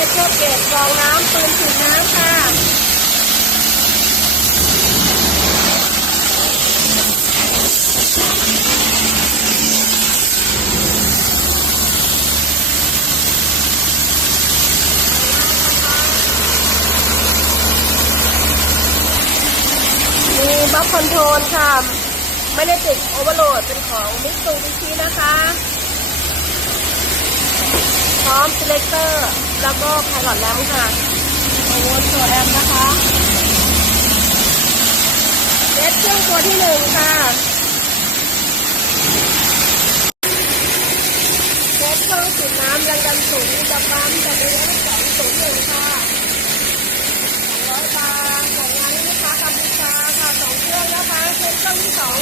เลสเนเตอร์เพชรเชอร์เกรองน้ำปืนฉีดน้ำค่ะมีบัฟคอนโทรลค่ะ ไม่ได้ติดโอเวอร์โหลดเป็นของมิตซูบิชินะคะ อม s เล l เตอร์ แล้วก็ไพลอตแลมค่ะโอเวอร์ตัวแอมนะคะเซตเครื่องตัวที่หนึ่งค่ะเซตเครื่องสูบน้ำแรงดันสูงจะปั๊มจะเลี้ยงสองศูนย์หนึ่งค่ะสองร้อยบาทส่งงานให้ลูกค้ากัมพูชาค่ะสองเครื่องนะคะเซตเครื่องที่สอง